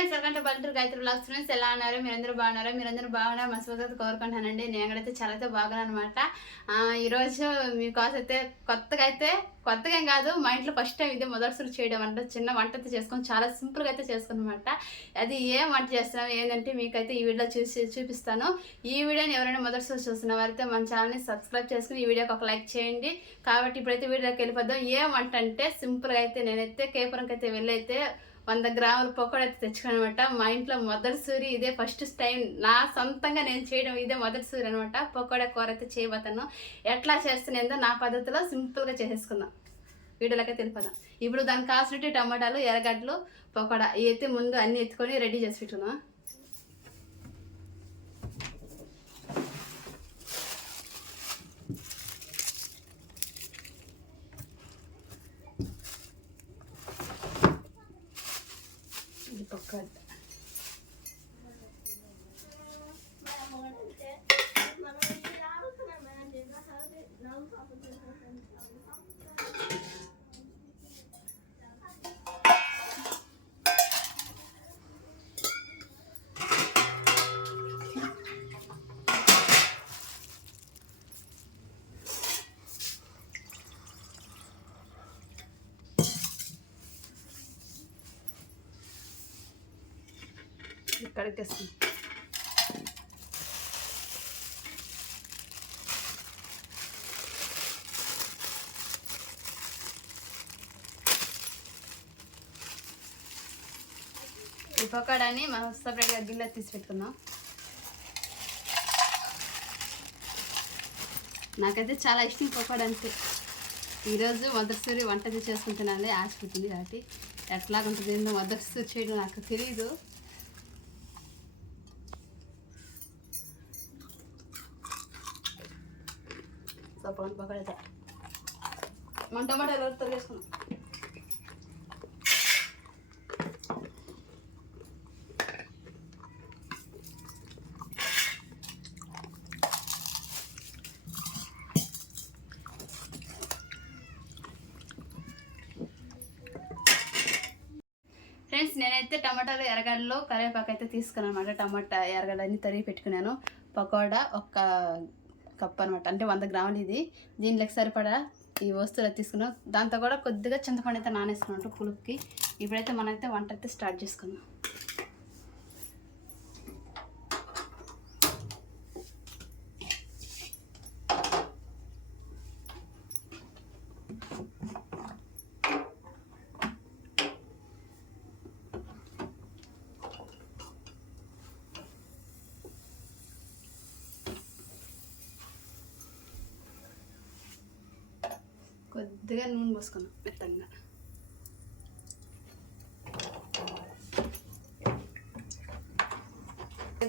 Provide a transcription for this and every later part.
Friends welcome to పల్లెటూరు Gayatri blogs. Friends ఎలా ఉన్నారు? మీరందరూ బాగున్నారా? మీరందరూ బాగున్నారు? మనస్ఫూర్తిగా కోరుకుంటానండి నేను కూడా చాలా అయితే బాగున్నాను అనమాట ఈరోజు మీకోసం అయితే కొత్తగా అయితే కొత్తగా ఏం కాదు మా ఇంట్లో ఫస్ట్ టైం ఇదే మొదటిసారి చేయడం అంటే చిన్న వంట అయితే చేసుకొని చాలా సింపుల్గా అయితే చేసుకుని అనమాట అది ఏం వంట చేస్తున్నాం ఏంటంటే మీకైతే ఈ వీడియో చూసి చూపిస్తాను. ఈ వీడియోని ఎవరైనా మొదటిసారి చూస్తున్న వారైతే మన ఛానల్ని సబ్స్క్రైబ్ చేసుకుని ఈ వీడియోకి ఒక లైక్ చేయండి. కాబట్టి ఇప్పుడైతే వీడియోకి వెళ్ళిపోద్దాం ఏం వంట అంటే సింపుల్గా అయితే నేనైతే కేపురంకి అయితే వెళ్ళైతే వంద గ్రాముల పకోడీ అయితే మా ఇంట్లో మొదటి సూరి ఇదే ఫస్ట్ టైం నా సొంతంగా నేను చేయడం ఇదే మొదటి సూరి అనమాట పకోడా కూర అయితే చేయబోతాను ఎట్లా చేస్తున్నేందో నా పద్ధతిలో సింపుల్గా చేసేసుకుందాం. వీడియోలకే తెలిపదాం ఇప్పుడు దానికి కాసినట్టు టమాటాలు ఎర్రగడ్డలు పకోడా ఇవి అయితే ముందు అన్ని ఎత్తుకొని రెడీ చేసి పెట్టుకుందాం ఇది పకోడా ఇక్కడికి తెస్తుంది ఈ పకోడాని మనం సపరేట్గా గిన్నె తీసి పెట్టుకుందాం. నాకైతే చాలా ఇష్టం పకోడా అంటే. ఈరోజు మొదటిసారి వంట చేసుకుంటున్నాను ఆశ పుట్టింది కాబట్టి. ఎట్లా ఉంటుంది ఏందో మొదటిసారి చేయడం నాకు తెలియదు సపోన్ పకోడా మన టమాటాలు ఎవరితో చేసుకున్నాం ఫ్రెండ్స్ నేనైతే టమాటాలు ఎర్రగడ్డలు కరివేపాకు అయితే తీసుకున్నాను అనమాట. టమాటా ఎర్రగడ్డ తరిగి పెట్టుకున్నాను. పకోడా ఒక కప్ అనమాట అంటే వంద గ్రాములు ఇది దీనిలోకి సరిపడా ఈ వస్తువులు తీసుకున్నాం. దాంతో కూడా కొద్దిగా చింతపండు అయితే నానేసుకున్నట్టు పులుపుకి. ఇప్పుడైతే మనమైతే వంట అయితే స్టార్ట్ చేసుకుందాం. కొద్దిగా నూనె పోసుకుందాం మెత్తంగా.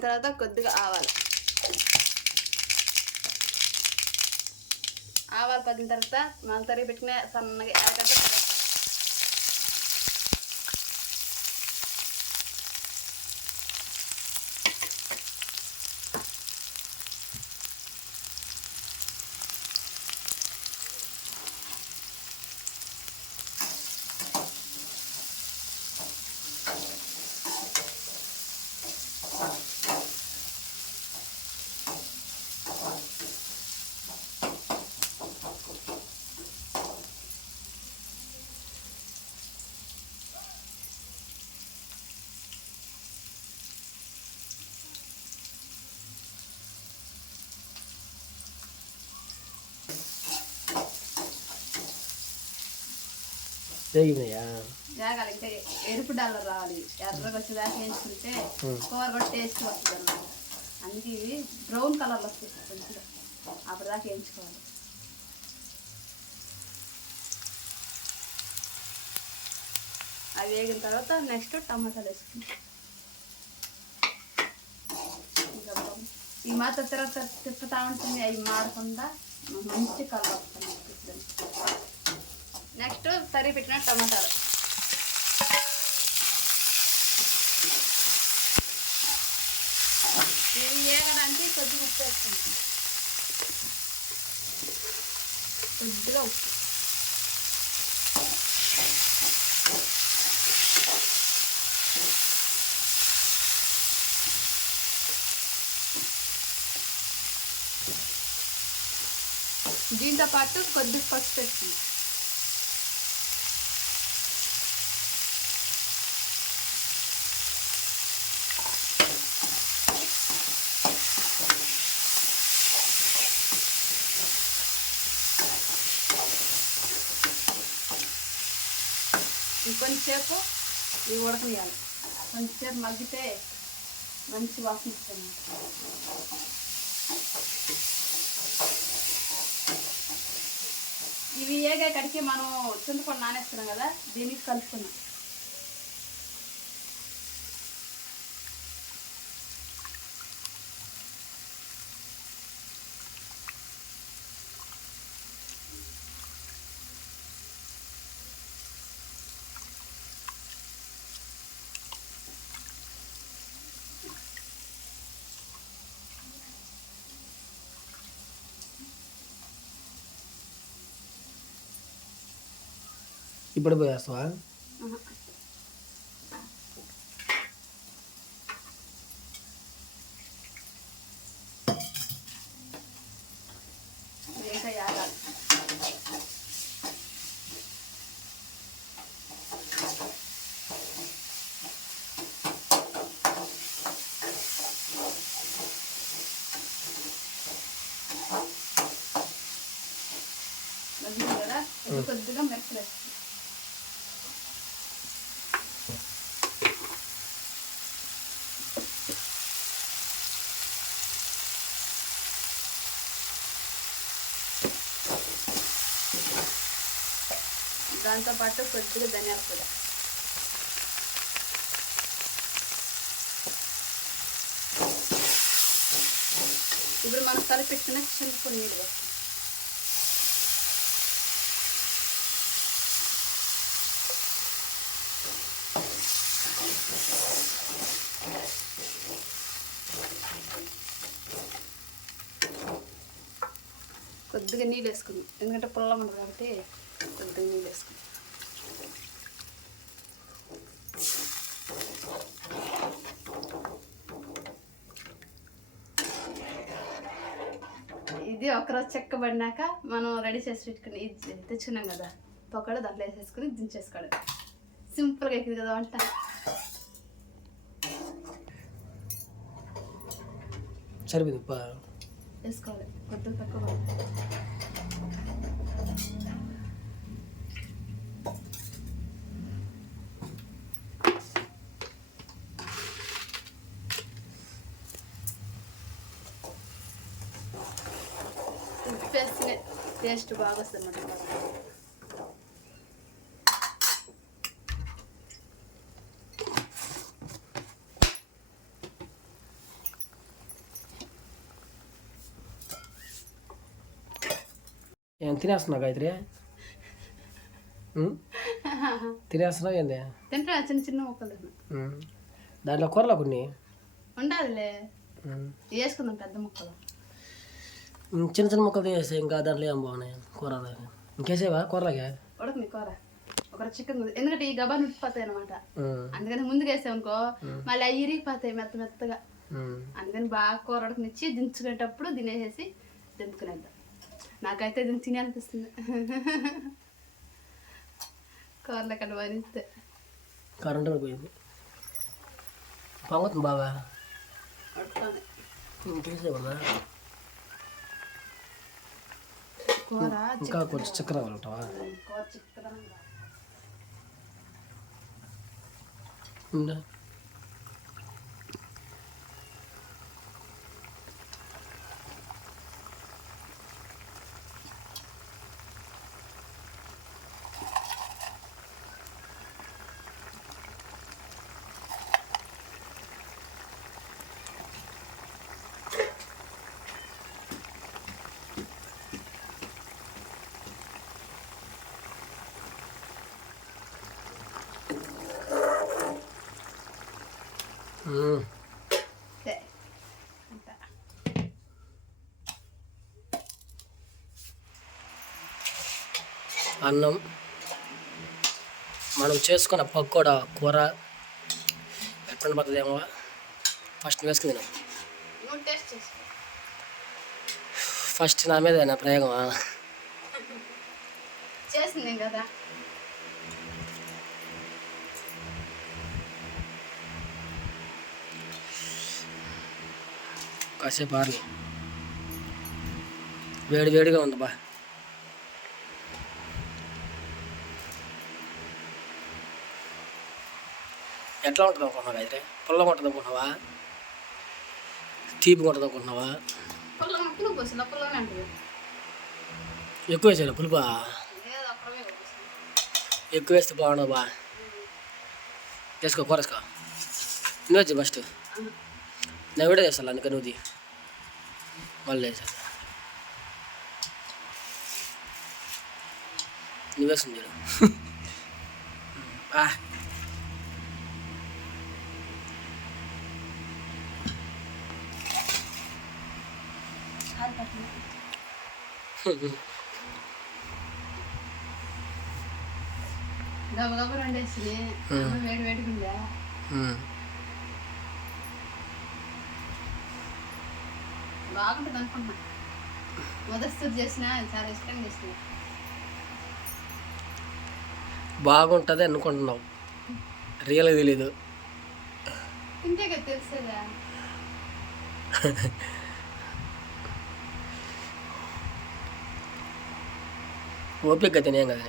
తర్వాత కొద్దిగా ఆవాలు. ఆవాలు పగిన తర్వాత మనం తరిగి పెట్టిన సన్నగా ఎరగడ్డ జరిగినాయా వేగాలి ఇంకా ఎరుపు డాలర్ రావాలి ఎర్రగా వచ్చేదాకా వేయించుకుంటే కూర కూడా టేస్ట్ వస్తుంది అన్నమాట. అందుకే ఇవి బ్రౌన్ కలర్లో వస్తాయి కొంచెం అప్పటిదాకా వేయించుకోవాలి. అవి వేగిన తర్వాత నెక్స్ట్ టమాటాలు వేసుకుంటాం. ఈ మాత్రం తర్వాత తిప్పుతా ఉంటుంది అవి మాడకుండా. మంచి కలర్ వస్తుంది. నెక్స్ట్ తరిగి పెట్టిన టమాటాలు. ఇవి వేగడానికి కొద్దిగా ఉప్పు వేసుకుంటాం. కొద్దిగా ఉప్పు. దీంతో పాటు కొద్దిగా పసుపు వేసుకుంటాం. కొంచెంసేపు ఇవి ఉడకనియాలి కొంచెంసేపు మగ్గితే మంచి వాసన ఇస్తుంది ఇవి ఏగా కడికి మనం చింతపండు నానేస్తున్నాం కదా దీనికి కలుపుకున్నాం ఇప్పుడు పోయేస్తావా ఆహా. ఇది ఇంకా యాగాలి మగ్గింది కదా ఇది కొద్దిగా మిరపలు దాంతోపాటు దాంతో పాటు కొద్దిగా ధనియాల పొడి. ఇప్పుడు మనం కలిపెట్టిన చింతపండు నీళ్ళు వేస్తాం. కొద్దిగా నీళ్ళు వేసుకుందాం. ఎందుకంటే పుల్ల ఉండదు కాబట్టి కొద్దిగా నీళ్ళు వేసుకుందాం ఇది ఒకరోజు చెక్కబడినాక మనం రెడీ చేసి పెట్టుకుని ఇది తెచ్చుకున్నాం కదా పకోడా దాంట్లో వేసేసుకుని దించేసుకోవడం సింపుల్గా ఎక్కింది కదా వంట. సరిపోయింది వేసుకోవాలి. కొద్దిగా తక్కువ పడుతుంది. టేస్ట్ బాగా వస్తుంది అన్నమాట ఏం తినేస్తున్నావు గాయత్రి తినేస్తున్నావు ఏంది? తింటా చిన్న చిన్న ముక్కలు. దాంట్లో కూరలో కొన్ని ఉండాలిలే. వేసుకుందాం పెద్ద ముక్కలు. చిన్న చిన్న ముక్కలు తినేసి ఇంకా దాంట్లో ఏం బాగున్నాయి? కూర ఇంకేసేవా? కూరలాగా ఉడకని కూర. ఒక చికెన్ ఎందుకంటే ఈ గబా నుట్టిపోతాయి అనమాట. అందుకని ముందుకు వేసామనుకో మళ్ళీ అవి ఇరిగిపోతాయి మెత్త మెత్తగా. అందుకని బాగా కూర ఉడకనిచ్చి దించుకునేటప్పుడు తినేసేసి దింపుకునేద్దాం. నాకైతే దీన్ని తినాలనిపిస్తుంది కూరలు అక్కడ వరిస్తే కరెంట్ పోయింది. పొంగుతుంది బాగా కూర ఇంకా కొంచెం కూర చిక్కదనంగా ఉందా? అన్నం. మనం చేసుకున్న పకోడా కూర ఎప్పుడు పడుతుందేమో ఫస్ట్ వేసుకుని చేసుకో ఫస్ట్ నా మీద నా ప్రయోగం చేసింది కదా. కాసేపు ఆరని వేడి వేడిగా ఉంది బా. ఎట్లా ఉంటుంది అనుకుంటున్నావు అయితే? పుల్లగా ఉంటుంది అనుకుంటున్నావా తీపిగా ఉంటుంది అనుకుంటున్నావా ఎక్కువ వేసాను పులుపా? ఎక్కువ వేస్తే బాగుండదు బా. వేసుకో కూర వేసుకో. నువ్వు వచ్చి ఫస్ట్ నేను కూడా చేస్తాను అందుకని నువ్వు తీ. మళ్ళీ వేసేస్తా నువ్వు వేస్తుంది చూడు ఆ. గబ గబ రెండేసి వేడి వేడిగుందా బాగుంటుంది అనుకుంటున్నా. మొదటి చేసిన చాలా ఇష్టంగా చేసిన బాగుంటుంది అనుకుంటున్నావు. రియల్గా తెలీదు. కదా తెలుస్తుందా ఓపిక తినేం కదా.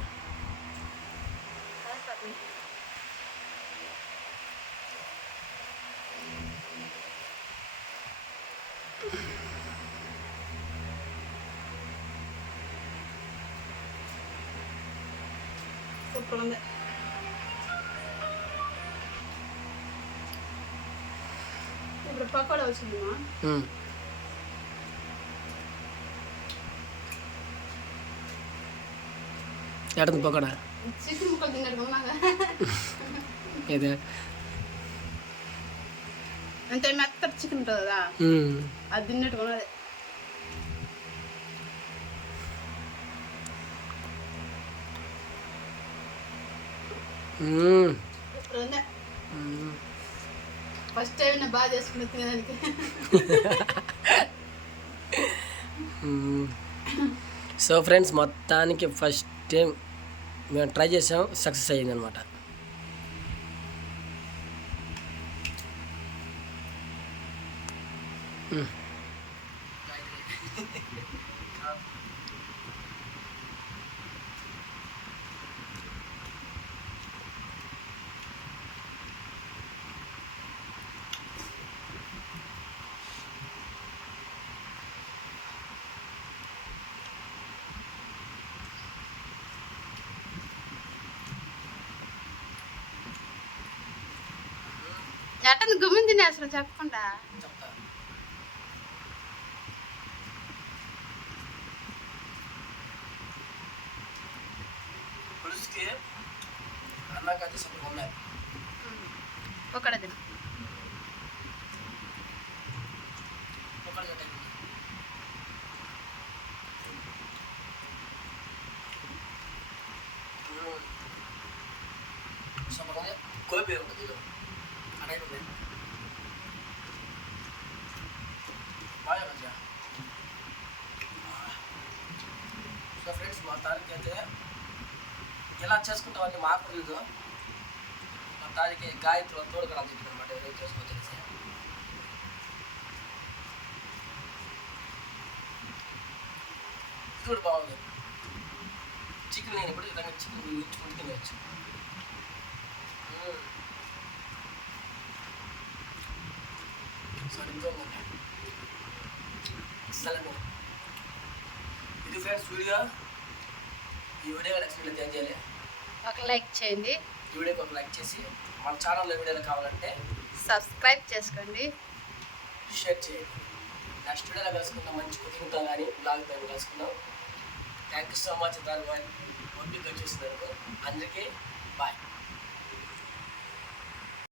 ఇప్పుడు పకోడా వచ్చిందమ్మా ఉమ్. ఎడతుంది పకోడా చికెన్ ముక్కలు తిన్నట్టు ఉన్నాగా ఏదే అంటే మెత్తటి చికెన్ ఉంటుంది కదా ఉమ్. అది తిన్నట్టు ఉన్నది ఉమ్. ఇప్పుడు ఉంది ఉమ్. ఫస్ట్ టైం నేను బాగా చేసుకుని తినడానికి సో ఫ్రెండ్స్ మొత్తానికి ఫస్ట్ టైం మేము ట్రై చేసాం సక్సెస్ అయ్యింది ఎట్టని గుమ్మిని తినే అసలు చెప్పకుండా. ఒకడ తిన ఒకటి కట్టేది. మ్మ్. సూపర్ ఉంది కోపి ఉంటుంది ఇది అడగ ఉంది బాగా మంచిగా సో ఫ్రెండ్స్ మొత్తానికి అయితే ఎలా చేసుకుంటామని మాకు తెలీదు. మొత్తానికి గాయత్రి తోడుగా నాకు చెప్పింది అనమాట ఏదో చేసుకోవచ్చు అనేసి. ఇది కూడా బాగుంది. చికెన్ నేను ఇప్పుడు విధంగా చికెన్ ఉంచుకుంటూ తినవచ్చు సరిగ్గా ఉంది. అస్సలు ఇది ఫ్రెండ్స్ వీడియో ఈ వీడియో ఏం చేయాలి. ఒక లైక్ చేయండి. ఈ వీడియోకి ఒక లైక్ చేసి మన ఛానల్లో వీడియోలు కావాలంటే సబ్స్క్రైబ్ చేసుకోండి. షేర్ చేయండి. నెక్స్ట్ వీడియోలో కలుసుకుందాం. మంచి కుకింగ్తో కానీ బ్లాగ్ పైన కలుసుకుందాం. థ్యాంక్ యూ సో మచ్ దాని ఓపిక చూసినందుకు అందరికీ బాయ్